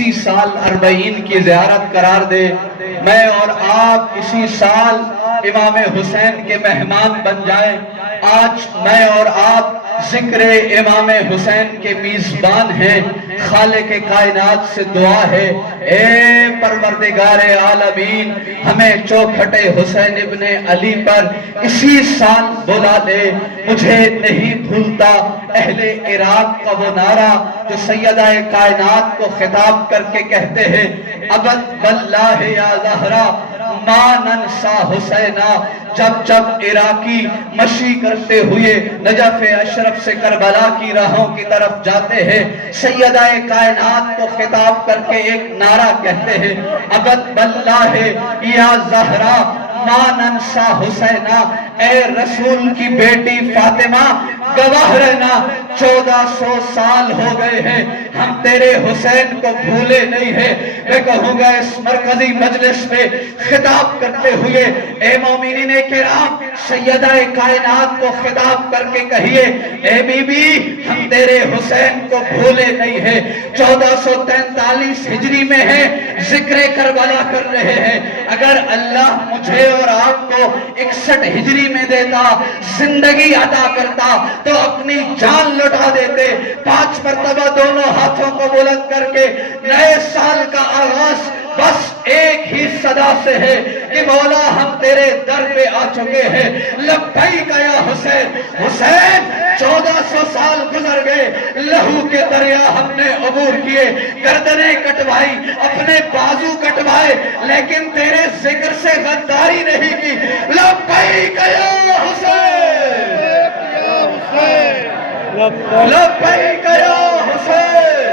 اسی سال اربعین کی زیارت قرار دے، میں اور آپ اسی سال امام حسین کے مہمان بن جائیں۔ آج میں اور آپ ذکر امام حسین کے میزبان ہیں۔ خالق کائنات سے دعا ہے، اے پروردگار عالمین، ہمیں چوکھٹے حسین ابن علی پر اسی سال بلا دے۔ مجھے نہیں بھولتا اہل عراق کا وہ نعرہ جو سیدہ کائنات کو خطاب کر کے کہتے ہیں، ابد باللہ یا زہرا ما ننسا حسینہ۔ جب جب عراقی مشی کرتے ہوئے نجف اشرف سے کربلا کی راہوں کی طرف جاتے ہیں، سیدہ کائنات کو خطاب کر کے ایک نعرہ کہتے ہیں، ابد باللہ یا زہرا ما ننسا حسینہ۔ اے رسول کی بیٹی فاطمہ گواہ رہنا، 1400 سال ہو گئے ہیں ہم تیرے حسین کو بھولے نہیں ہیں۔ میں کہوں گا اس مرکزی مجلس میں خطاب کرتے ہوئے، اے مومنین کرام، سیدہ کائنات کو خطاب کر کے کہیے، اے بی بی ہم تیرے حسین کو بھولے نہیں ہیں۔ 1443 ہجری میں ہے، ذکر کربلا کر رہے ہیں۔ اگر اللہ مجھے اور آپ کو 61 ہجری میں دیتا، زندگی عطا کرتا، تو اپنی جان لٹا دیتے۔ 5 مرتبہ دونوں ہاتھوں کو بلند کر کے نئے سال کا آغاز بس ایک ہی صدا سے ہے کہ مولا ہم تیرے در پہ آ چکے ہیں، لبیک یا حسین۔ حسین 1400 سال گزر گئے، لہو کے دریا ہم نے عبور کیے، گردنیں کٹوائی، اپنے بازو کٹوائے، لیکن تیرے ذکر سے غداری نہیں کی۔ لبیک یا حسین، لبیک یا حسین،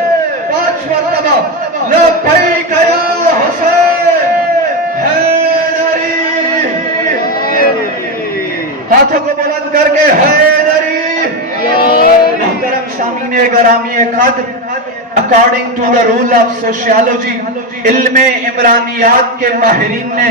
5 مرتبہ لبیک یا حسین، حیدری۔ ہاتھوں کو بلند کر کے حیدری۔ محترم سامعین گرامی قدر، according to the rule of sociology، علم عمرانیات کے ماہرین نے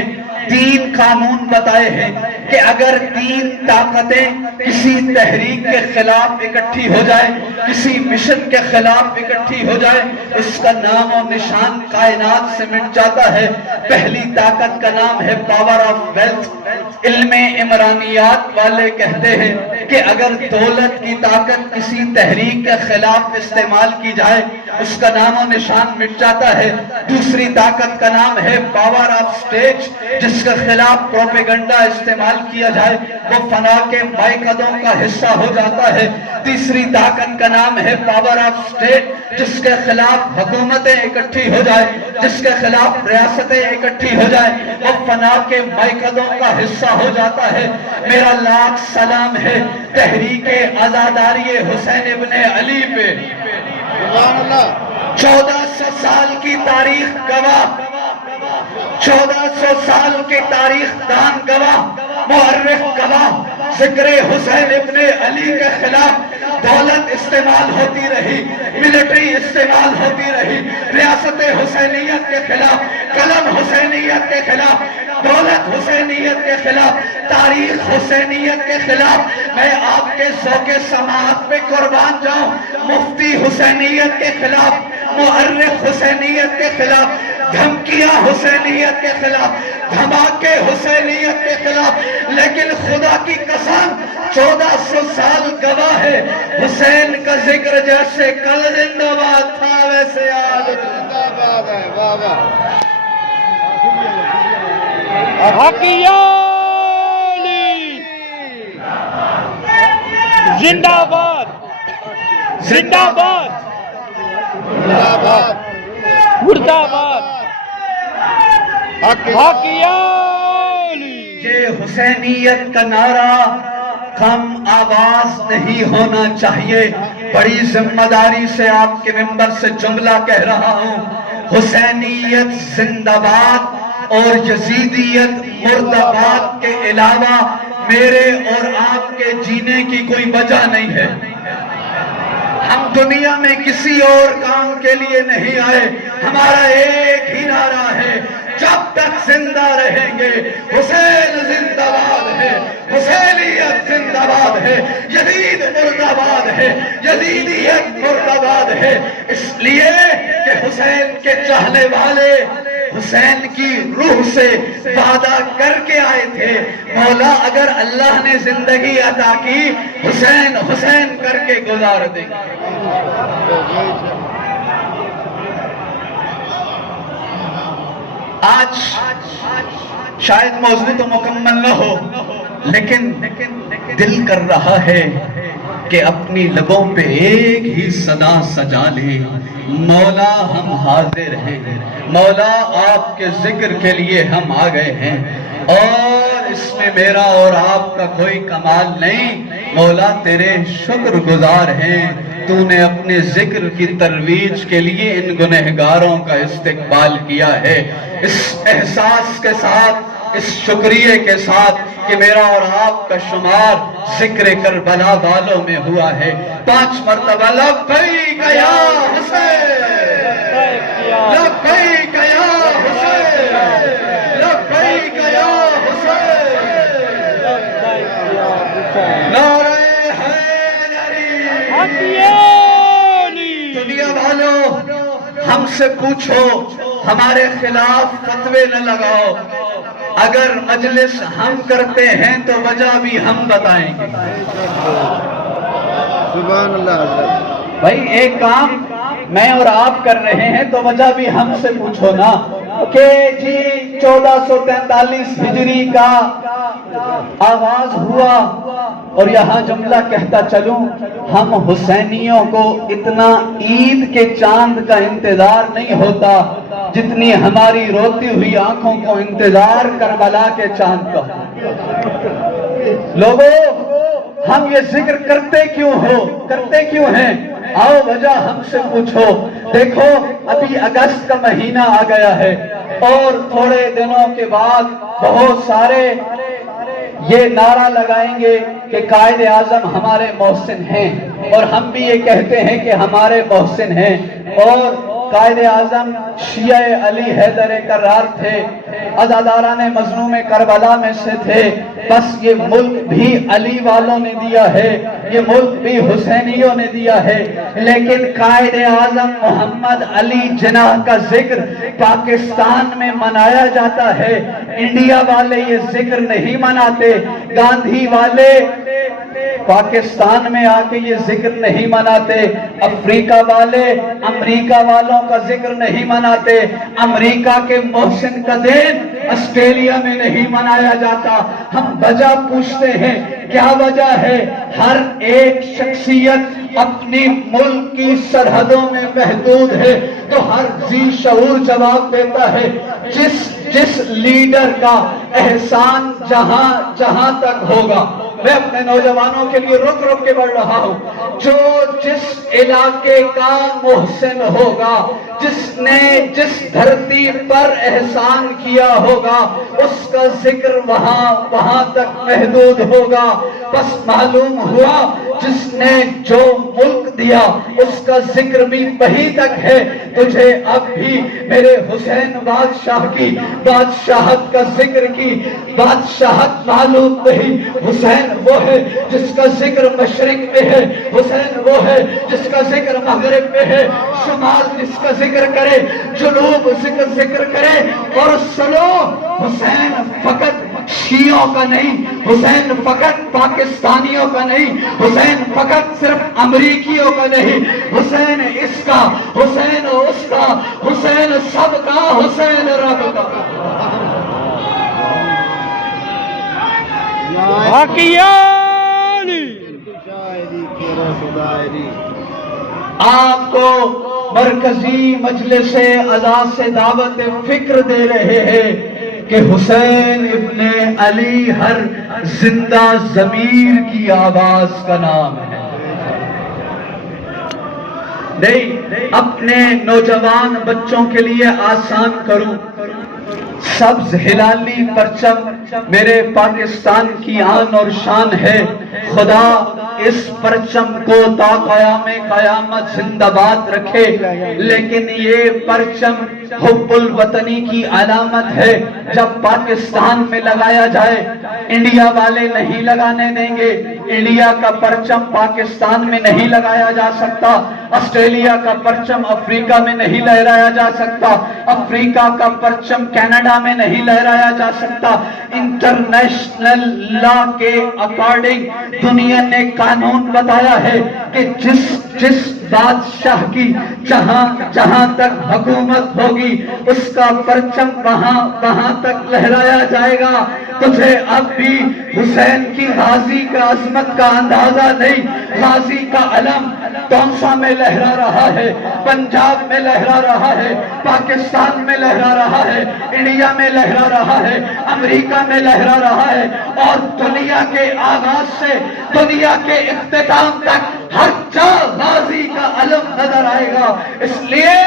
3 قانون بتائے ہیں کہ اگر 3 طاقتیں کسی تحریک کے خلاف اکٹھی ہو جائے، کسی مشن کے خلاف اکٹھی ہو جائے، اس کا نام و نشان کائنات سے مٹ جاتا ہے۔ پہلی طاقت کا نام ہے پاور آف ویلتھ۔ علم عمرانیات والے کہتے ہیں کہ اگر دولت کی طاقت کسی تحریک کے خلاف استعمال کی جائے، اس کا نام و نشان مٹ جاتا ہے۔ دوسری طاقت کا نام ہے پاور آف سٹیج، جس کے خلاف پروپیگنڈا استعمال کیا جائے وہ فنا کے مائقدوں کا حصہ ہو جاتا ہے۔ تیسری طاقت کا نام ہے پاور آف سٹیٹ، جس کے خلاف حکومتیں اکٹھی ہو جائے، جس کے خلاف ریاستیں اکٹھی ہو جائے، وہ فنا کے مائقدوں کا حصہ ہو جاتا ہے۔ میرا لاکھ سلام ہے تحریک آزاداری حسین ابن علی پہ۔ 1400 سال کی تاریخ گواہ، 1400 سال کی تاریخ دان گواہ، مورخ گواہ، ذکر حسین ابن علی کے خلاف دولت استعمال ہوتی رہی، ملٹری استعمال ہوتی رہی، ریاست حسینیت کے خلاف، قلم حسینیت کے خلاف، دولت حسینیت کے خلاف، تاریخ حسینیت کے خلاف۔ میں آپ کے ذوق سماعت پہ قربان جاؤں، مفتی حسینیت کے خلاف، مورخ حسینیت کے خلاف، دھمکیاں حسینیت کے خلاف، دھماکے حسینیت کے خلاف، لیکن خدا کی قسم 1400 سال گواہ ہے، حسین کا ذکر جیسے کل زندہ باد تھا ویسے آج زندہ باد ہے۔ واہ واہ، حقیقی زندہ باد، زندہ باد، مرد آباد، حقیقی۔ یہ حسینیت کا نعرہ کم آواز نہیں ہونا چاہیے۔ بڑی ذمہ داری سے آپ کے ممبر سے جملہ کہہ رہا ہوں، حسینیت زندہ باد اور یزیدیت مرد آباد کے علاوہ میرے اور آپ کے جینے کی کوئی وجہ نہیں ہے۔ ہم دنیا میں کسی اور کام کے لیے نہیں آئے، ہمارا ایک ہی نعرہ ہے، جب تک زندہ رہیں گے حسین زندہ باد ہے، حسینیت زندہ باد ہے، یزید مرد آباد ہے، یزیدیت مرد آباد ہے۔ اس لیے کہ حسین کے چاہنے والے حسین کی روح سے وعدہ کر کے آئے تھے، مولا اگر اللہ نے زندگی عطا کی حسین حسین کر کے گزار دیں گے۔ آج شاید موضوع تو مکمل نہ ہو، لیکن دل کر رہا ہے کہ اپنی لبوں پہ ایک ہی صدا سجا لے، مولا ہم حاضر ہیں، مولا آپ کے ذکر کے لیے ہم آ گئے ہیں، اور اس میں میرا اور آپ کا کوئی کمال نہیں، مولا تیرے شکر گزار ہیں، تو نے اپنے ذکر کی ترویج کے لیے ان گنہگاروں کا استقبال کیا ہے۔ اس احساس کے ساتھ، اس شکریہ کے ساتھ کہ میرا اور آپ کا شمار ذکر کربلا والوں میں ہوا ہے، 5 مرتبہ لبیک یا حسین، لبیک یا حسین، لبیک یا حسین، نعرہ حیدری۔ دنیا والوں ہم سے پوچھو، ہمارے خلاف فتوے نہ لگاؤ، اگر مجلس ہم کرتے ہیں تو وجہ بھی ہم بتائیں گے۔ سبحان اللہ حضرت۔ بھائی ایک کام میں اور آپ کر رہے ہیں تو وجہ بھی ہم سے پوچھو نا، کہ جی 1443 ہجری کا آغاز ہوا، اور یہاں جملہ کہتا چلوں، ہم حسینیوں کو اتنا عید کے چاند کا انتظار نہیں ہوتا جتنی ہماری روتی ہوئی آنکھوں کو انتظار کربلا کے چاند کا۔ لوگوں ہم یہ ذکر کرتے کیوں ہیں؟ آؤ وجہ ہم سے پوچھو۔ دیکھو ابھی اگست کا مہینہ آ گیا ہے، اور تھوڑے دنوں کے بعد بہت سارے یہ نعرہ لگائیں گے کہ قائد اعظم ہمارے محسن ہیں، اور ہم بھی یہ کہتے ہیں کہ ہمارے محسن ہیں، اور قائد اعظم شیعہ علی حیدر کرار تھے، عزاداران مظلوم کربلا میں سے تھے، بس یہ ملک بھی علی والوں نے دیا ہے، یہ ملک بھی حسینیوں نے دیا ہے، لیکن قائد اعظم محمد علی جناح کا ذکر پاکستان میں منایا جاتا ہے، انڈیا والے یہ ذکر نہیں مناتے، گاندھی والے پاکستان میں آ کے یہ ذکر نہیں مناتے، افریقہ والے امریکہ والوں کا ذکر نہیں مناتے، امریکہ کے محسن کا دن آسٹریلیا میں نہیں منایا جاتا۔ ہم وجہ پوچھتے ہیں، کیا وجہ ہے؟ ہر ایک شخصیت اپنی ملک کی سرحدوں میں محدود ہے، تو ہر ذی شعور جواب دیتا ہے جس لیڈر کا احسان جہاں تک ہوگا۔ میں اپنے نوجوانوں کے لیے رک کے بڑھ رہا ہوں، جو جس علاقے کا محسن ہوگا، جس نے جس دھرتی پر احسان کیا ہوگا، اس کا ذکر وہاں تک محدود ہوگا۔ بس معلوم ہوا جس نے جو ملک دیا اس کا ذکر بھی وہیں تک ہے۔ تجھے اب بھی میرے حسین بادشاہ کی بادشاہت کا ذکر کی بادشاہت معلوم نہیں۔ حسین وہ ہے جس کا ذکر مشرق میں ہے، حسین وہ ہے جس کا ذکر مغرب میں ہے، شمال جس کا ذکر کرے، جنوب ذکر کرے، اور سنو حسین فقط شیعوں کا نہیں، حسین فقط پاکستانیوں کا نہیں، حسین فقط صرف امریکیوں کا نہیں، حسین اس کا، حسین اس کا، حسین سب کا، حسین رب کا۔ آپ کو مرکزی مجلس اعلیٰ سے دعوت فکر دے رہے ہیں کہ حسین ابن علی ہر زندہ ضمیر کی آواز کا نام ہے۔ نہیں، اپنے نوجوان بچوں کے لیے آسان کروں، سبز ہلالی پرچم میرے پاکستان کی آن اور شان ہے، خدا اس پرچم کو تا قیام قیامت زندہ باد رکھے، لیکن یہ پرچم حب الوطنی کی علامت ہے. جب پاکستان میں لگایا جائے انڈیا والے نہیں لگانے دیں گے. انڈیا کا پرچم پاکستان میں نہیں لگایا جا سکتا. آسٹریلیا کا پرچم افریقہ میں نہیں لہرایا جا سکتا. افریقہ کا پرچم کینیڈا میں نہیں لہرایا جا سکتا. انٹرنیشنل لا کے اکارڈنگ دنیا نے قانون بتایا ہے کہ جس بادشاہ کی جہاں تک حکومت ہوگی اس کا پرچم وہاں تک لہرایا جائے گا. تجھے اب بھی حسین کی غازی کا عظمت کا اندازہ نہیں. غازی کا علم تونسا میں لہرا رہا ہے, پنجاب میں لہرا رہا ہے, پاکستان میں لہرا رہا ہے, انڈیا میں لہرا رہا ہے, امریکہ میں لہرا رہا ہے, اور دنیا کے آغاز سے دنیا کے اختتام تک ہر جا غازی کا علم نظر آئے گا. اس لیے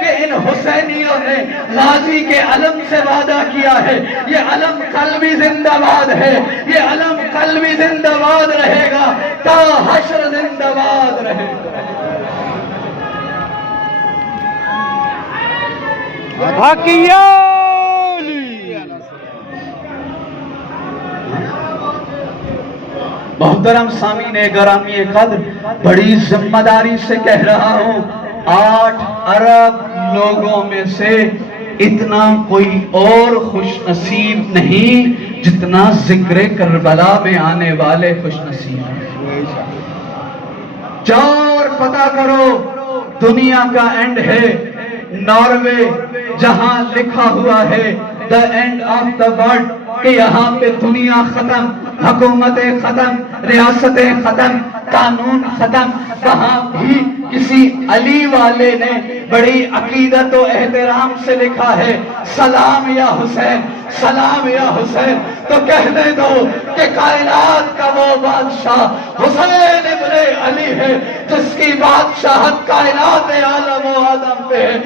کہ ان حسینیوں نے غازی کے علم سے وعدہ کیا ہے. یہ علم کل بھی زندہ باد ہے, یہ علم کل بھی زندہ باد رہے گا, تا حشر زندہ باد رہے گا. حقیہ علی. محترم سامعین گرامی قدر, بڑی ذمہ داری سے کہہ رہا ہوں, 8 ارب لوگوں میں سے اتنا کوئی اور خوش نصیب نہیں جتنا ذکر کربلا میں آنے والے خوش نصیب ہیں. جاؤ اور پتہ کرو, دنیا کا اینڈ ہے ناروے, جہاں لکھا ہوا ہے the end of the world, کہ یہاں پہ دنیا ختم, حکومتیں ختم, ریاستیں ختم, قانون ختم. وہاں بھی کسی علی والے نے بڑی عقیدت و احترام سے لکھا ہے سلام یا حسین, سلام یا حسین. تو کہنے دو کہ کائنات کا وہ بادشاہ حسین ابن علی ہے جس کی بادشاہت کائنات عالم و آدم پہ ہے.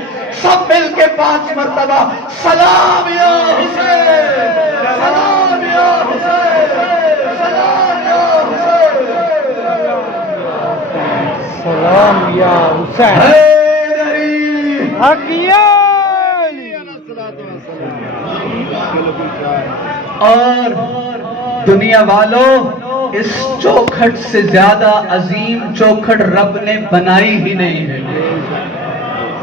سب مل کے 5 مرتبہ سلام یا حسین, سلام یا حسین, سلام یا حسین, سلام یا حسین. حیدری. حقیہ علی. اور دنیا والوں, اس چوکھٹ سے زیادہ عظیم چوکھٹ رب نے بنائی ہی نہیں ہے.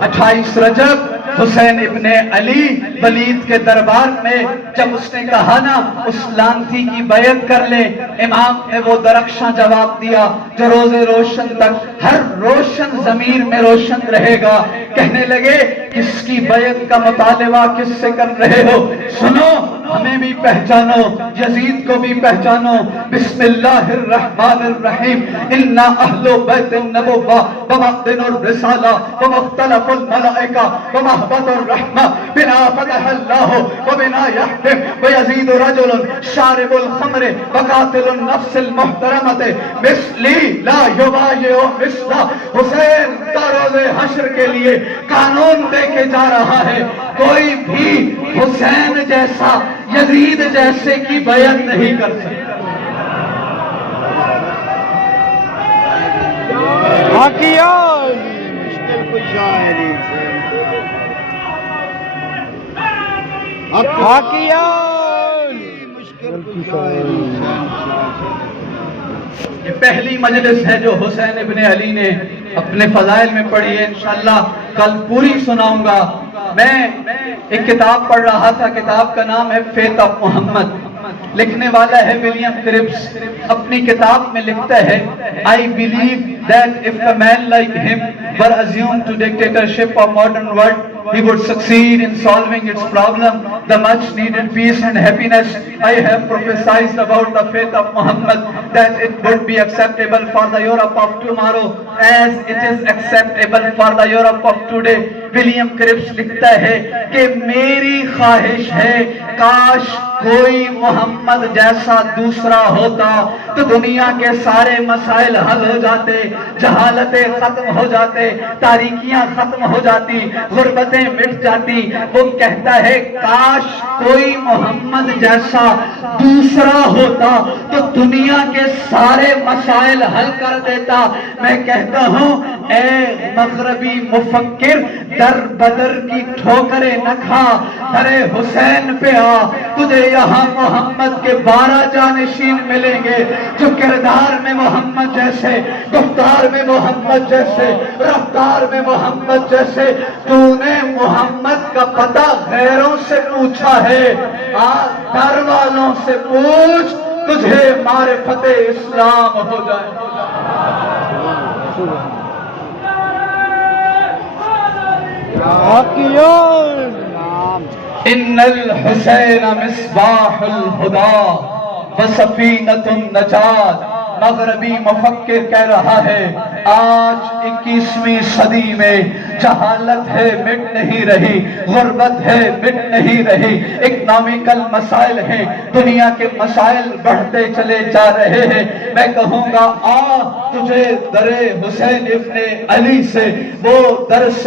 28 رجب حسین ابن علی ولید کے دربار میں جب اس نے کہا نا اس لانتی کی بیعت کر لے, امام نے وہ درخشاں جواب دیا جو روز روشن تک ہر روشن ضمیر میں روشن رہے گا. کہنے لگے کس کی بیعت کا مطالبہ کس سے کر رہے ہو؟ سنو, ہمیں بھی پہچانو, یزید کو بھی پہچانو. بسم اللہ الرحمن الرحیم. انا اہل بیت النبوہ ومقدن الرسالہ ومختلف الملائکہ ومحبت الرحمہ بنا فتح اللہ وبنا یحتم ویزید رجل شارب الخمر وقاتل النفس المحترمت مثلی لا یبایع مثلا. حسین کا روز حشر کے لیے قانون دے کے جا رہا ہے, کوئی بھی حسین جیسا یزید جیسے کی بیعت نہیں کر سکتا. حقیہ علی. حقیہ علی. یہ پہلی مجلس ہے جو حسین ابن علی نے اپنے فضائل میں پڑھی ہے. انشاءاللہ کل پوری سناؤں گا. میں ایک کتاب پڑھ رہا تھا, کتاب کا نام ہے فیت آف محمد, لکھنے والا ہے ولیم کرپس. اپنی کتاب میں لکھتا ہے I believe that if a man like him were assumed to dictatorship of modern world, he would succeed in solving its problem, the much needed peace and happiness. I have prophesied about the faith of Muhammad that it would be acceptable for the Europe of tomorrow as it is acceptable for the Europe of today. William Cripps لکھتا ہے کہ میری خواہش ہے کاش کوئی محمد جیسا دوسرا ہوتا تو دنیا کے سارے مسائل حل ہو جاتے، جہالتیں ختم ہو جاتے، تاریکیاں ختم ہو جاتی، غربتیں مٹ جاتی۔ وہ کہتا ہے کاش کوئی محمد جیسا دوسرا ہوتا تو دنیا کے سارے مسائل حل کر دیتا۔ میں کہتا ہوں اے مغربی مفکر، در بدر کی ٹھوکریں نہ کھا، درے حسین پہ آ، تجھے یہاں محمد کے 12 جانشین ملیں گے جو کردار میں محمد جیسے، گفتار میں محمد جیسے، رفتار میں محمد جیسے۔ تو نے محمد کا پتہ غیروں سے پوچھا ہے، آج در والوں سے پوچھ، تجھے معرفت اسلام ہو جائے۔ ان الحسین مصباح الہدی وسفینۃ النجات۔ مغربی مفکر کہہ رہا ہے آج 21ویں صدی میں جہالت ہے مٹ نہیں رہی، غربت ہے مٹ نہیں رہی، اکنامیکل مسائل ہیں، دنیا کے مسائل بڑھتے چلے جا رہے ہیں۔ میں کہوں گا آ تجھے در حسین ابن علی سے وہ درس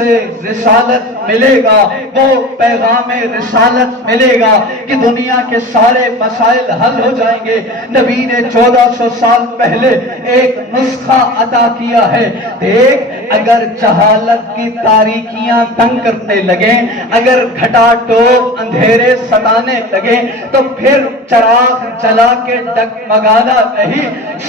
رسالت ملے گا، وہ پیغام رسالت ملے گا کہ دنیا کے سارے مسائل حل ہو جائیں گے۔ نبی نے 1400 سال پہلے ایک نسخہ عطا کیا ہے۔ دیکھ اگر جہالت کی تاریکیاں تنگ کرنے لگیں، اگر گھٹا ٹوپ اندھیرے ستانے لگیں تو پھر چراغ جلا کے ڈگمگانا نہیں۔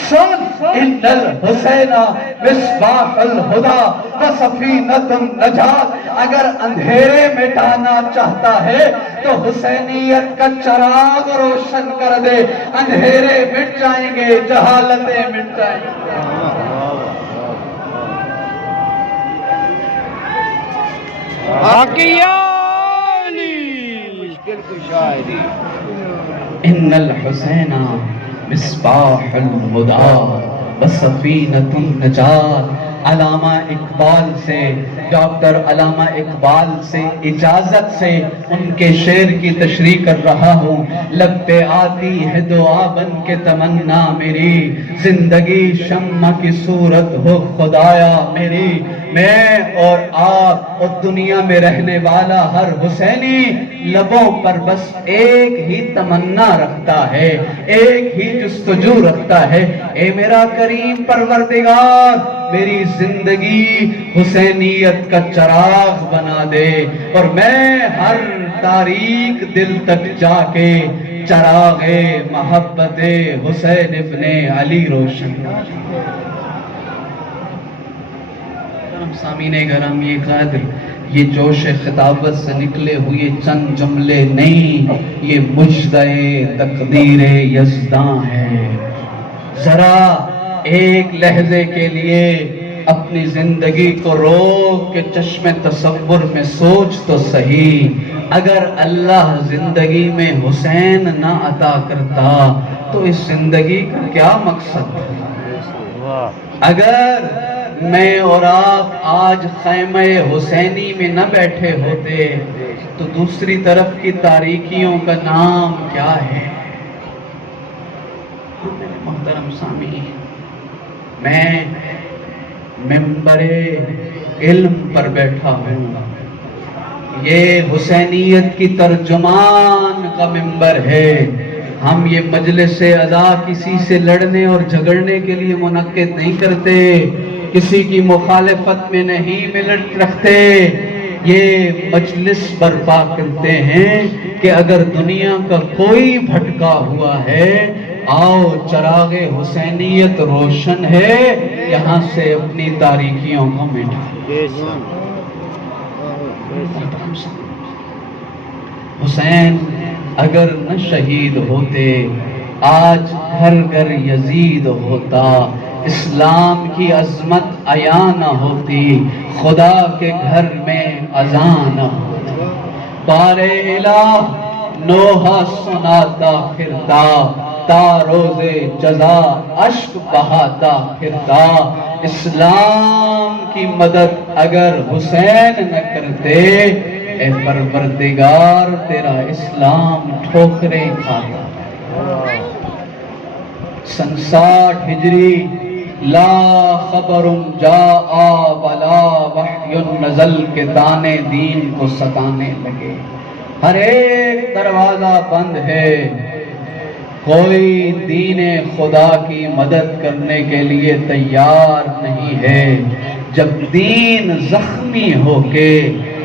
سن ان الحسین مصباح الہدی وسفینۃ النجات۔ اگر اندھیرے مٹانا چاہتا ہے تو حسینیت کا چراغ روشن کر دے، اندھیرے مٹ جائیں گے، جہالتیں مٹ جائیں گے۔ ان الحسین مصباح الہدی وسفینۃ النجات۔ علامہ اقبال سے، ڈاکٹر علامہ اقبال سے اجازت سے ان کے شعر کی تشریح کر رہا ہوں۔ لب پہ آتی ہے دعا بن کے تمنا میری، زندگی شمع کی صورت ہو خدایا میری۔ میں اور آپ اور دنیا میں رہنے والا ہر حسینی لبوں پر بس ایک ہی تمنا رکھتا ہے، ایک ہی جستجو رکھتا ہے، اے میرا کریم پروردگار میری زندگی حسینیت کا چراغ بنا دے، اور میں ہر تاریک دل تک جا کے چراغ محبت حسین ابن علی روشن۔ سامعین گرامی قدر، یہ جوش خطابت سے نکلے ہوئے چند جملے نہیں، یہ مجدہ تقدیر یزداں ہے۔ ذرا ایک لحظے کے لیے اپنی زندگی کو روک کے چشم تصور میں سوچ تو صحیح، اگر اللہ زندگی میں حسین نہ عطا کرتا تو اس زندگی کا کیا مقصد تھا؟ اگر میں اور آپ آج خیمہ حسینی میں نہ بیٹھے ہوتے تو دوسری طرف کی تاریکیوں کا نام کیا ہے؟ محترم سامعین، میں ممبر علم پر بیٹھا ہوں، یہ حسینیت کی ترجمان کا ممبر ہے۔ ہم یہ مجلس اذا کسی سے لڑنے اور جھگڑنے کے لیے منعقد نہیں کرتے، کسی کی مخالفت میں نہیں ملت رکھتے، یہ مجلس برپا کرتے ہیں کہ اگر دنیا کا کوئی بھٹکا ہوا ہے، آؤ چراغ حسینیت روشن ہے، یہاں سے اپنی تاریکیوں کو مٹائیں۔ حسین اگر نہ شہید ہوتے آج گھر گھر یزید ہوتا، اسلام کی عظمت عیاں نہ ہوتی، خدا کے گھر میں اذان نہ ہوتی۔ بار الہ نوحہ سناتا پھرتا، تا روز جزا اشک بہاتا پھرتا۔ اسلام کی مدد اگر حسین نہ کرتے اے پروردگار تیرا اسلام ٹھوکریں کھاتا. سن 60 ہجری لا خبر جاء ولا وحی نزل کے دانے دین کو ستانے لگے. ہر ایک دروازہ بند ہے، کوئی دین خدا کی مدد کرنے کے لیے تیار نہیں ہے. جب دین زخمی ہو کے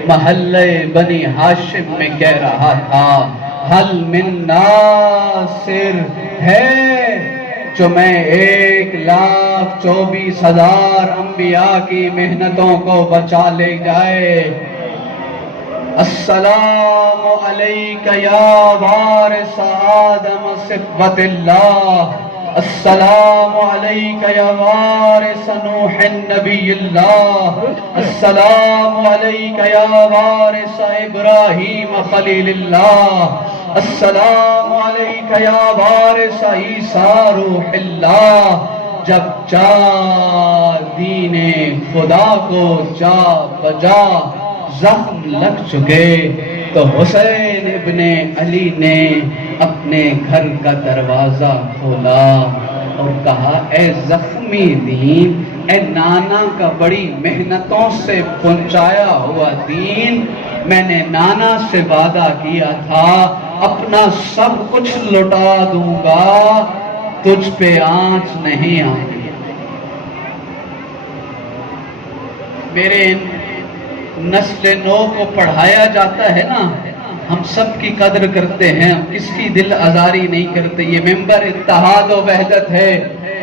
محلے بنی ہاشم میں کہہ رہا تھا حل من ناصر ہے جو میں 1,24,000 انبیاء کی محنتوں کو بچا لے جائے. السلام علیک یا وارث آدم صفوت اللہ، السلام علیک یا وارث نوح نبی اللہ، السلام علیک یا وارث ابراہیم خلیل اللہ، السلام علیک یا وارث عیسیٰ روح اللہ. جب جا دین خدا کو جا بجا زخم لگ چکے تو حسین ابن علی نے اپنے گھر کا دروازہ کھولا اور کہا اے زخمی دین، اے نانا کا بڑی محنتوں سے پہنچایا ہوا دین، میں نے نانا سے وعدہ کیا تھا اپنا سب کچھ لٹا دوں گا، تجھ پہ آنچ نہیں آئے گی. میرے نسل نو کو پڑھایا جاتا ہے نا، ہم سب کی قدر کرتے ہیں، ہم کس کی دل آزاری نہیں کرتے. یہ ممبر اتحاد و وحدت ہے،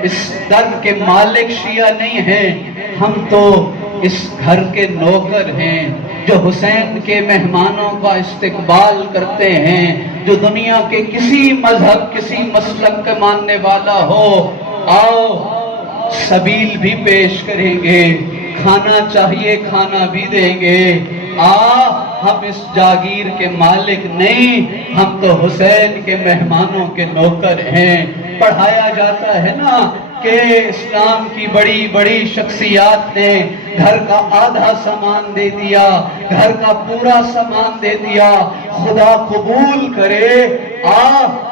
اس در کے مالک شیعہ نہیں ہیں، ہم تو اس گھر کے نوکر ہیں جو حسین کے مہمانوں کا استقبال کرتے ہیں. جو دنیا کے کسی مذہب کسی مسلک کا ماننے والا ہو، آؤ سبیل بھی پیش کریں گے، کھانا چاہیے کھانا بھی دیں گے. ہم اس جاگیر کے مالک نہیں، ہم تو حسین کے مہمانوں کے نوکر ہیں. پڑھایا جاتا ہے نا کہ اسلام کی بڑی بڑی شخصیات نے گھر کا آدھا سامان دے دیا، گھر کا پورا سامان دے دیا. خدا قبول کرے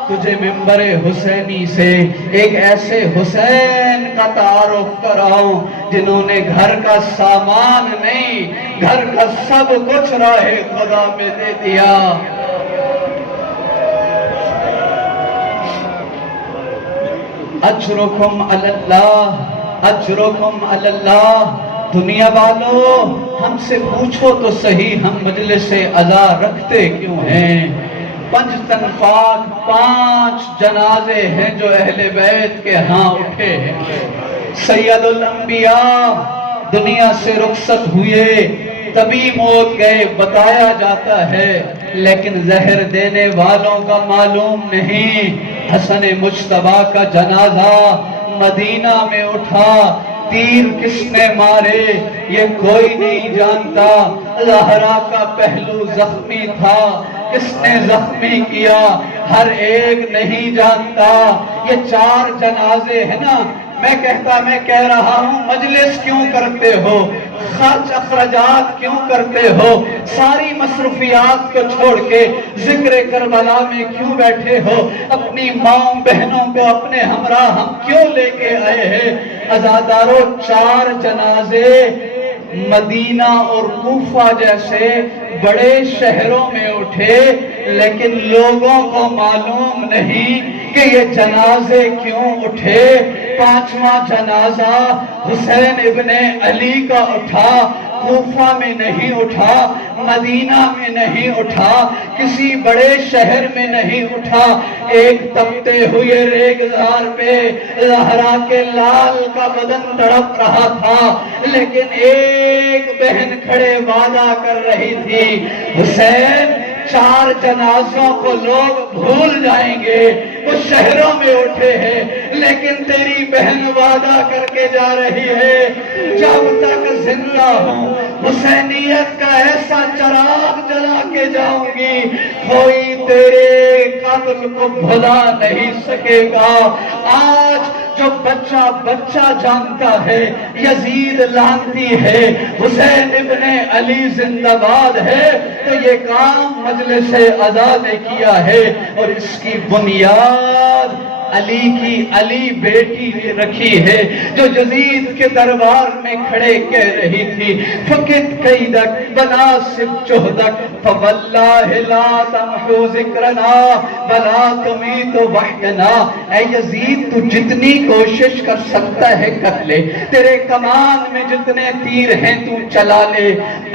تجھے ممبر حسینی سے ایک ایسے حسین کا تعارف کراؤں جنہوں نے گھر کا سامان نہیں، گھر کا سب کچھ راہ خدا میں دے دیا. اجرکم علی اللہ، اجرکم علی اللہ. دنیا والوں ہم سے پوچھو تو صحیح، ہم مجلس عزا رکھتے کیوں ہیں؟ 5 تنفاق 5 جنازے ہیں جو اہل بیت کے ہاں اٹھے ہیں. سید الانبیاء دنیا سے رخصت ہوئے، تبھی موت گئے بتایا جاتا ہے، لیکن زہر دینے والوں کا معلوم نہیں. حسن مجتبیٰ کا جنازہ مدینہ میں اٹھا، تیر کس نے مارے یہ کوئی نہیں جانتا. زہرا کا پہلو زخمی تھا، کس نے زخمی کیا ہر ایک نہیں جانتا. یہ 4 جنازے ہیں نا، میں کہہ رہا ہوں مجلس کیوں کرتے ہو، خرچ اخراجات کیوں کرتے ہو، ساری مصروفیات کو چھوڑ کے ذکر کربلا میں کیوں بیٹھے ہو، اپنی ماں بہنوں کو اپنے ہمراہ ہم کیوں لے کے آئے ہیں. عزاداروں 4 جنازے مدینہ اور کوفہ جیسے بڑے شہروں میں اٹھے، لیکن لوگوں کو معلوم نہیں کہ یہ جنازے کیوں اٹھے. 5واں جنازہ حسین ابن علی کا اٹھا، کوفہ میں نہیں اٹھا، مدینہ میں نہیں اٹھا، کسی بڑے شہر میں نہیں اٹھا. ایک تپتے ہوئے ریگزار پہ زہرا کے لال کا بدن تڑپ رہا تھا، لیکن ایک بہن کھڑے وعدہ کر رہی تھی حسین 4 جنازوں کو لوگ بھول جائیں گے، وہ شہروں میں اٹھے ہیں، لیکن تیری بہن وعدہ کر کے جا رہی ہے جب تک زندہ ہوں حسینیت کا ایسا چراغ جلا کے جاؤں گی کوئی تیرے قتل کو بھلا نہیں سکے گا. آج جو جو بچہ بچہ جانتا ہے یزید لانتی ہے، حسین ابن علی زندہ باد ہے، تو یہ کام مجلس عزا نے کیا ہے، اور اس کی بنیاد علی کی علی بیٹی نے رکھی ہے، جو یزید کے دربار میں کھڑے کہہ رہی تھی فقط قیدک بناسب جہدک فواللہ لا تمحو ذکرنا بلا تمیت وحینا۔ اے یزید تو جتنی کوشش کر سکتا ہے کر لے، تیرے کمان میں جتنے تیر ہیں تو چلا لے،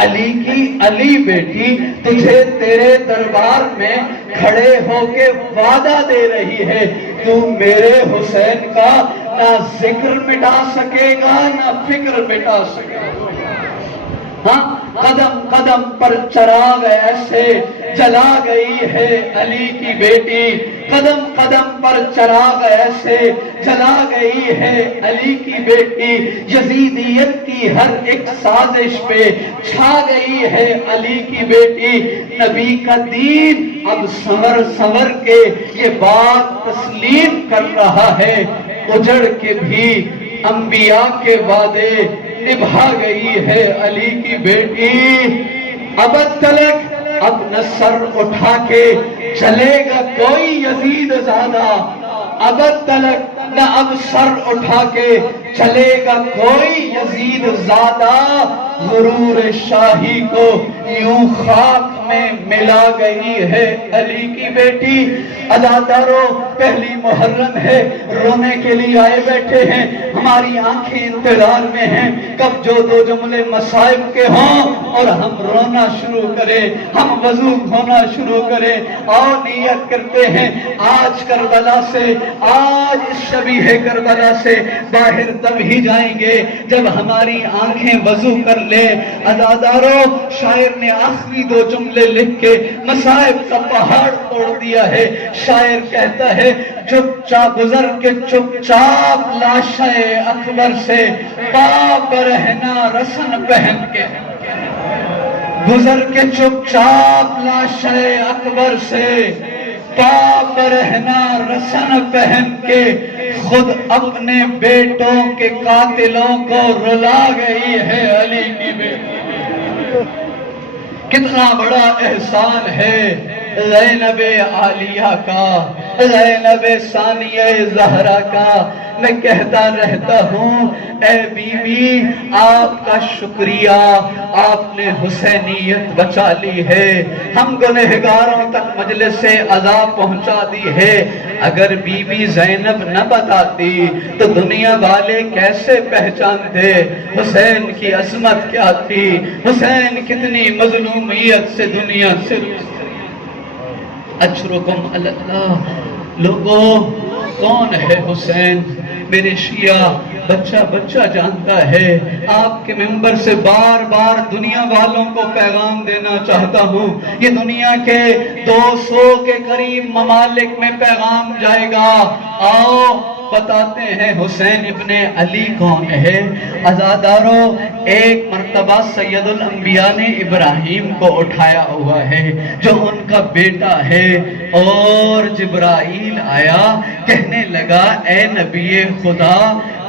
علی کی علی بیٹی تجھے تیرے دربار میں کھڑے ہو کے وعدہ دے رہی ہے، تو میرے حسین کا نہ ذکر مٹا سکے گا نہ فکر مٹا سکے گا۔ ہاں قدم قدم پر چراغ ایسے جلا گئی ہے علی کی بیٹی، قدم قدم پر چراغ ایسے جلا گئی ہے علی کی بیٹی، یزیدیت کی ہر ایک سازش پہ چھا گئی ہے علی کی بیٹی، نبی کا دین اب سنور سنور کے یہ بات تسلیم کر رہا ہے، اجڑ کے بھی انبیاء کے وعدے نبھا گئی ہے علی کی بیٹی، اب تلک اب نہ سر اٹھا کے چلے گا کوئی یزید زادہ، اب تلک نہ اب سر اٹھا کے چلے گا کوئی یزید زادہ، غرور شاہی کو یوں خاک میں ملا گئی ہے علی کی بیٹی۔ عزادارو پہلی محرم ہے، رونے کے لیے آئے بیٹھے ہیں، ہماری آنکھیں انتظار میں ہیں کب جو دو جملے مصائب کے ہوں اور ہم رونا شروع کریں، ہم وضو ہونا شروع کریں، اور نیت کرتے ہیں آج کربلا سے، آج اس شبیہ کربلا سے باہر تب ہی جائیں گے جب ہماری آنکھیں وضو کر لے۔ عزادارو شاعر نے آخری دو جملے لکھ کے مصائب کا پہاڑ توڑ دیا ہے، شاعر کہتا ہے چپ چاپ گزر کے چپ چاپ لاشے اکبر سے پاپ رہنا رسن پہن کے، گزر کے چپ چاپ لاشے اکبر سے پاپ رہنا رسن پہن کے، خود اپنے بیٹوں کے قاتلوں کو رلا گئی ہے علی کی بیٹی۔ کتنا بڑا احسان ہے زینب عالیہ کا، زینب ثانیہ زہرا کا، میں کہتا رہتا ہوں اے بی بی آپ کا شکریہ، آپ نے حسینیت بچا لی ہے، ہم گنہگاروں تک مجلس عزا پہنچا دی ہے، اگر بی بی زینب نہ بتاتی تو دنیا والے کیسے پہچانتے حسین کی عظمت کیا تھی، حسین کتنی مظلومیت سے دنیا سے اجرکم اللہ۔ لوگوں کون ہے حسین؟ میرے شیعہ بچہ بچہ جانتا ہے، آپ کے ممبر سے بار بار دنیا والوں کو پیغام دینا چاہتا ہوں، یہ دنیا کے 200 کے قریب ممالک میں پیغام جائے گا، آؤ بتاتے ہیں حسین ابن علی کون ہے۔ عزادارو ایک مرتبہ سید الانبیاء نے ابراہیم کو اٹھایا ہوا ہے جو ان کا بیٹا ہے، اور جبرائیل آیا کہنے لگا اے نبی خدا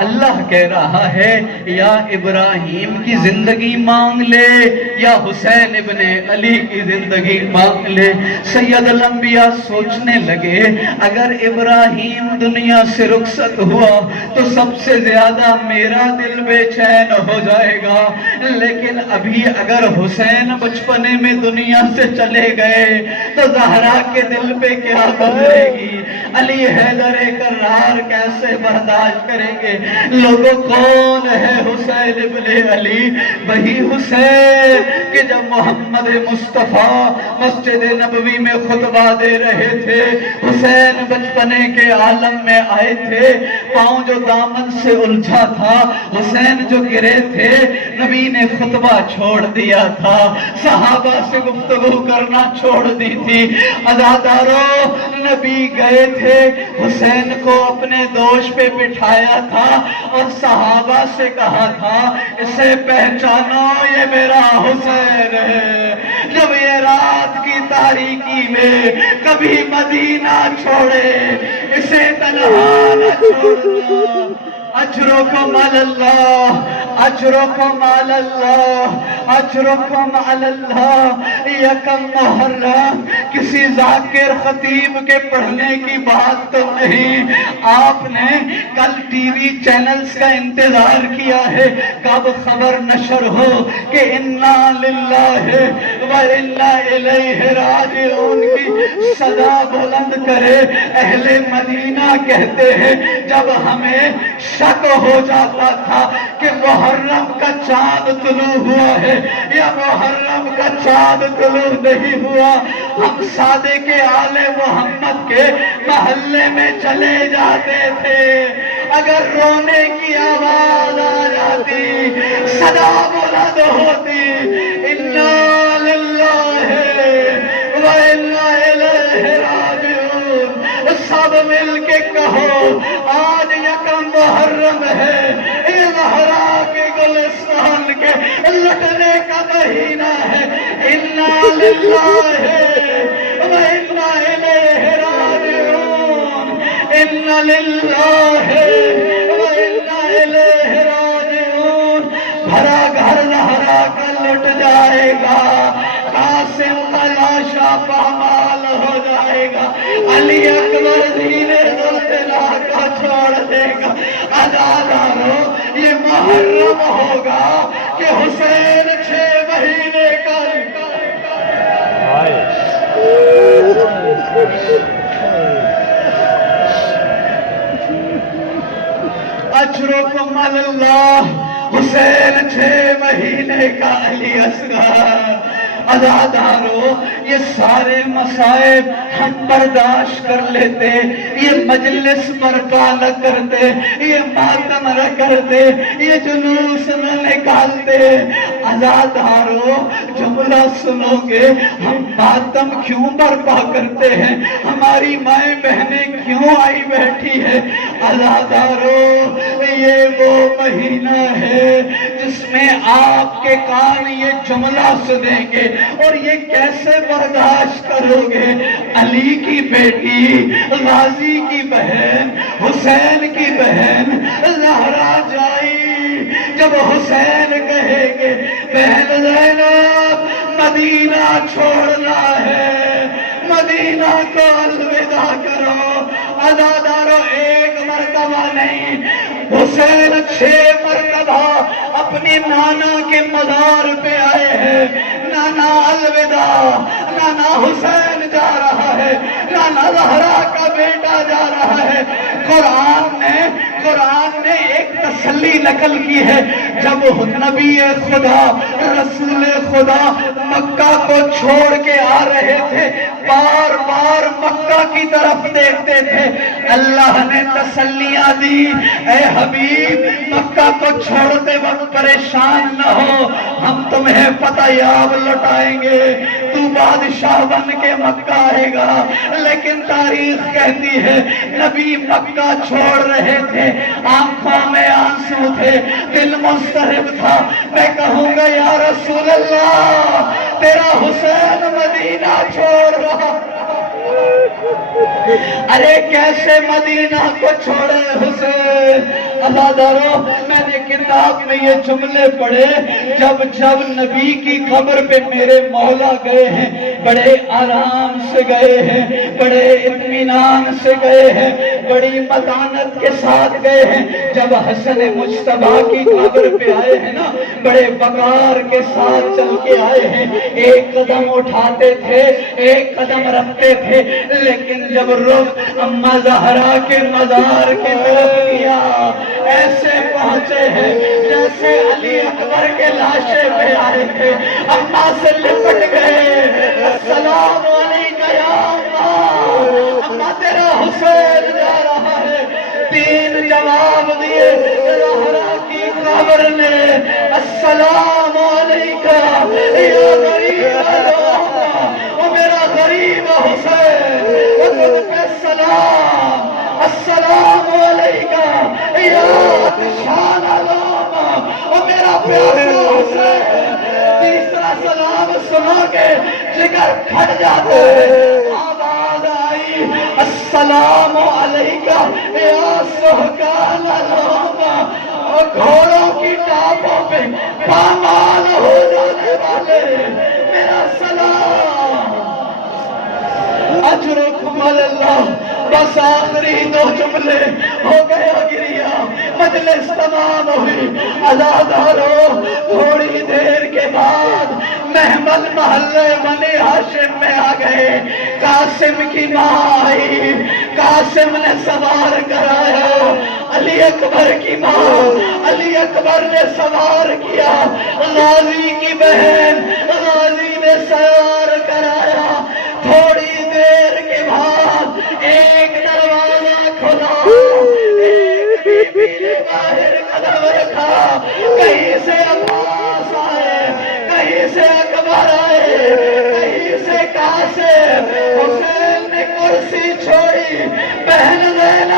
اللہ کہہ رہا ہے یا ابراہیم کی زندگی مانگ لے یا حسین ابن علی کی زندگی مانگ لے۔ سید الانبیاء سوچنے لگے اگر ابراہیم دنیا سے رخصت ہوا تو سب سے زیادہ میرا دل بے چین ہو جائے گا، لیکن ابھی اگر حسین بچپنے میں دنیا سے چلے گئے تو زہرا کے دل پہ کیا گزرے گی، علی حیدر کرار کیسے برداشت کریں گے۔ لوگوں کون ہے حسین ابن علی؟ وہی حسین کہ جب محمد مصطفیٰ مسجد نبوی میں خطبہ دے رہے تھے، حسین بچپنے کے عالم میں آئے تھے، پاؤں جو دامن سے الجھا تھا، حسین جو گرے تھے، نبی نے خطبہ چھوڑ دیا تھا، صحابہ سے گفتگو کرنا چھوڑ دی تھی۔ عزادارو نبی گئے تھے، حسین کو اپنے دوش پہ بٹھایا تھا اور صحابہ سے کہا تھا اسے پہچانو یہ میرا حسین ہے۔ جب یہ رات کی تاریکی میں کبھی مدینہ چھوڑے، اسے تنہا نہ چھوڑنا۔ اجرکم علی اللہ، اجرکم علی اللہ، اجرکم علی اللہ۔ یکم محرم کسی ذاکر خطیب کے پڑھنے کی بات تو نہیں، آپ نے کل ٹی وی چینلز کا انتظار کیا ہے کب خبر نشر ہو کہ انا للہ و انا الیہ راجعون کی صدا بلند کرے۔ اہل مدینہ کہتے ہیں جب ہمیں شک ہو جاتا تھا کہ محرم کا چاند طلوع ہوا ہے یا محرم کا چاند طلوع نہیں ہوا، ہم صادق آل محمد کے محلے میں چلے جاتے تھے۔ اگر رونے کی آواز آ جاتی، صدا بلند ہوتی، انا للہ و انا الیہ راجعون، سب مل کے کہو آج یکم محرم ہے، زہرا کے گلستان کے لٹنے کا مہینہ ہے۔ انا للہ و انا الیہ راجعون، انا للہ و انا الیہ راجعون۔ بھرا گھر زہرا کا لٹ جائے گا، قاسم کا لاشا پامال ہو جائے گا، علی اکبر زینے زلزلہ کا چھوڑ دے گا۔ عزادارو یہ محرم ہوگا کہ حسین 6 مہینے کا اجرکم علی اللہ، حسین 6 مہینے کا علی اصغر۔ عزادارو یہ سارے مصائب ہم برداشت کر لیتے، یہ مجلس برپا نہ کرتے، یہ ماتم نہ کرتے، یہ جلوس نہ نکالتے۔ عزادارو جملہ سنو گے، ہم ماتم کیوں برپا کرتے ہیں، ہماری مائیں بہنیں کیوں آئی بیٹھی ہے؟ عزادارو یہ وہ مہینہ ہے جس میں آپ کے کان یہ جملہ سنیں گے اور یہ کیسے برداشت کرو گے؟ علی کی بیٹی، غازی کی بہن، حسین کی بہن زہرا جائی جب حسین کہے گے بہن زینب مدینہ چھوڑنا ہے، مدینہ کو الوداع کرو۔ عزادارو ایک مرتبہ نہیں، حسین 6 مرتبہ اپنی نانا کے مزار پہ آئے ہیں۔ نانا الوداع، نانا حسین جا رہا ہے، نانا زہرا کا بیٹا جا رہا ہے۔ قرآن نے ایک تسلی نقل کی ہے، جب نبی خدا رسول خدا مکہ کو چھوڑ کے آ رہے تھے، بار بار مکہ کی طرف دیکھتے تھے، اللہ نے تسلیاں دی، اے حبیب مکہ کو چھوڑتے وقت پریشان نہ ہو، ہم تمہیں فتح یاب لوٹائیں گے، تو بادشاہ بن کے مکہ آئے گا۔ لیکن تاریخ کہتی ہے نبی مکہ چھوڑ رہے تھے، آنکھوں میں آنسو تھے، دل مضطرب تھا۔ میں کہوں گا یا رسول اللہ تیرا حسین مدینہ چھوڑ رہا، ارے کیسے مدینہ کو چھوڑے حسین؟ عزادارو میں نے کتاب میں یہ جملے پڑھے، جب نبی کی قبر پہ میرے مولا گئے ہیں، بڑے آرام سے گئے ہیں، بڑے اطمینان سے گئے ہیں، بڑی متانت کے ساتھ گئے ہیں۔ جب حسن مجتبیٰ کی قبر پہ آئے ہیں نا، بڑے وقار کے ساتھ چل کے آئے ہیں، ایک قدم اٹھاتے تھے، ایک قدم رکھتے تھے، لیکن جب رخ اما زہرا کے مزار کی طرف کیا، ایسے پہنچے ہیں جیسے علی اکبر کے لاشے پہ آئے تھے، اما سے لپٹ گئے، السلام علیکم یا اما، اما تیرا حسین جا رہا ہے۔ 3 جواب دیے زہرا کی قبر نے، السلام علیکم یا غریب الامہ، او میرا غریب حسین، السلام السلام علیکم یا عطشان الامہ، او میرا پیارا حسین۔ تیسرا سلام سنا کے جگر پھٹ جاتا ہے. آواز آئی السلام علیکہ یا سہکان الہما, اور گھوڑوں کی ٹاپوں پہ پامال ہو جانے والے میرا سلام. اجرکم اللہ. بس آخری 2 جملے ہو گیا گریا, مجلس تمام ہوئی. عزادارو تھوڑی دیر کے بعد محمد محلے بنی ہاشم میں آ گئے. قاسم کی ماں آئی, قاسم نے سوار کرایا. علی اکبر کی ماں, علی اکبر نے سوار کیا. غازی کی بہن, غازی نے سوار کرایا. تھوڑی دیر کے بعد ایک دروازہ کھلا, ایک بی بی نے باہر قدم رکھا. کہیں سے عباس آئے, کہیں سے اکبر آئے, کہیں سے قاسم. حسین نے کرسی چھوڑی. بہن زینب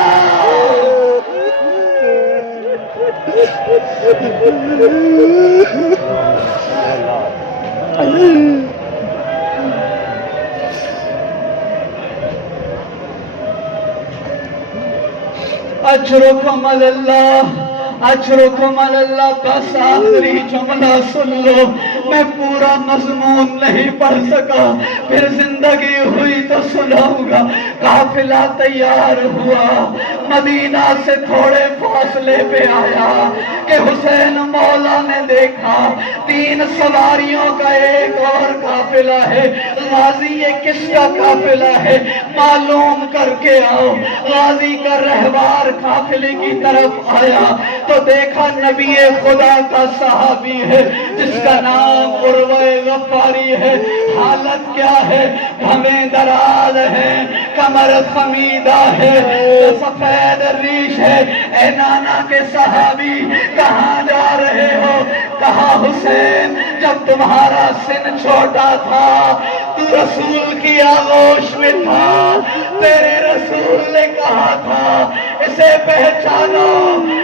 اجرکم اللہ, اجرکم اللہ. بس آخری جملہ سن لو. میں پورا مضمون نہیں پڑھ سکا, پھر زندگی ہوئی تو سناؤں گا. قافلہ تیار ہوا, مدینہ سے تھوڑے فاصلے پہ آیا کہ حسین مولا نے دیکھا 3 سواریوں کا ایک اور قافلہ ہے. غازی یہ کس کا قافلہ ہے معلوم کر کے آؤ. غازی کا رہوار قافلے کی طرف آیا تو دیکھا نبی خدا کا صحابی ہے جس کا نام عروہ غفاری ہے. حالت کیا ہے؟ ہمیں دراز ہے, کمر خمیدہ ہے, سفید ریش ہے. اے نانا کے صحابی کہاں جا رہے ہو؟ کہا حسین جب تمہارا سن چھوٹا تھا تو رسول کی آغوش میں تھا. تیرے رسول نے کہا تھا اسے پہچانو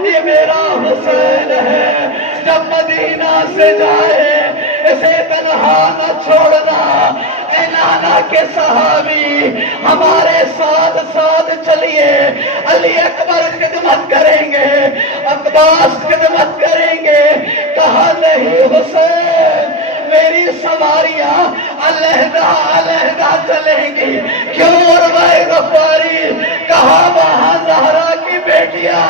یہ میرا حسین ہے. جب مدینہ سے جائے اسے تنہا نہ چھوڑنا. اے نانا کے صحابی ہمارے ساتھ ساتھ چلیے. علی اکبر خدمت کریں گے, عباس خدمت کریں گے. کہا نہیں حسین, میری سواریاں علیحدہ علیحدہ چلیں گی. کیوں عروہ غفاری؟ کہا وہاں زہرا کی بیٹیاں,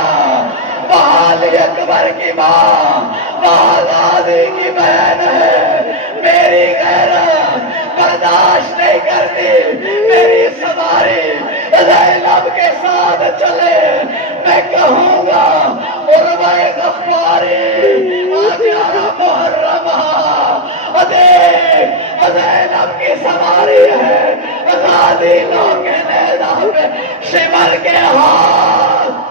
وہاں علی اکبر کی ماں, وہاں غازی کی بہن ہے. میری غیرت برداشت نہیں کرتی. میری سواری زینب کے ساتھ چلے. میں کہوں گا عروہ غفاری محرم دیکھ زینب کی سواری ہے. غازی لوگ کے نیزہ پہ شمر کے ہاتھ.